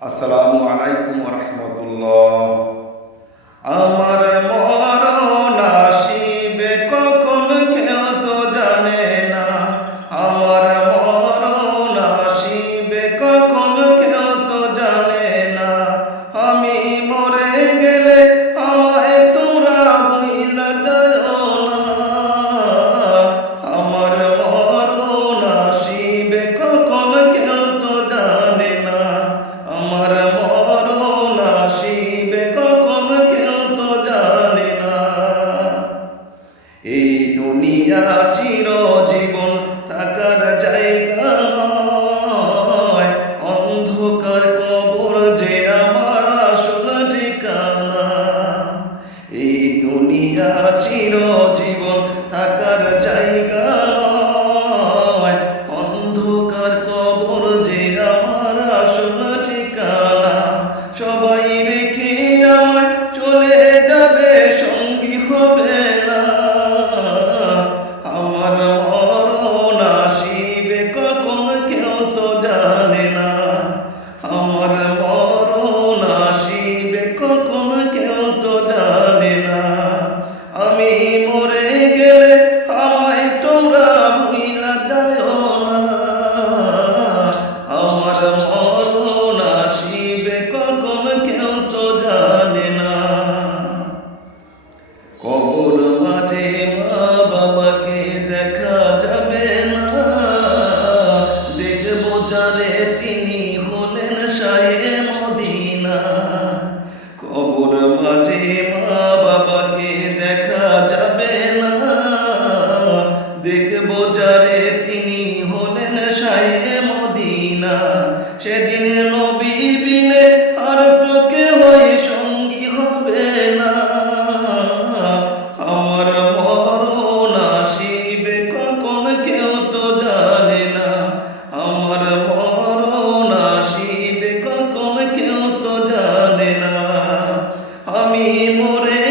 আসসালামু আলাইকুম ওয়া রাহমাতুল্লাহ। আমার মরণ আসিবে কখন কেউ তো জানে না। আমার মরণ আসিবে কখন কেউ তো জানে না। আমি মরে গেলে আমায় তোমরা ভুইলা যাও না। আমার মরণ আসিবে কখন কেউ তো জানে না। আমার মরণ আসিবে কখন কেউ তো জানে না। এই দুনিয়া চিরজীবন থাকার জায়গা নয়, অন্ধকার কবর যে আমার আসল ঠিকানা। এই দুনিয়া চিরজীবন থাকার জায়গা নয়, অন্ধকার কবর যে আমার আসল ঠিকানা। সবাই রেখে আমায় চলে যাবে, সঙ্গী হবে না। আমার মরণ আসিবে কখন কেউ তো জানে না। আমার মরণ আসিবে কখন কেউ তো জানে না। আমি মরে গেলে আমায় তোমরা ভুইলা যাও না। আমার মরণ আসিবে কখন কেউ তো জানে না। কবর মাঝে মা বাবাকে দেখা যাবে না। দেখব যারে তিনি হলেন শাহে মদিনা। কবর মাঝে মা বাবাকে দেখা যাবে না। দেখব যারে তিনি হলেন শাহে মদিনা। সেদিন নবী বিনে আর তো কেহই সঙ্গী হবে না। আমার মরণ আসিবে কখন কেউ তো জানে না। আমার মরণ আসিবে কখন কেউ তো জানে না। আমি মরে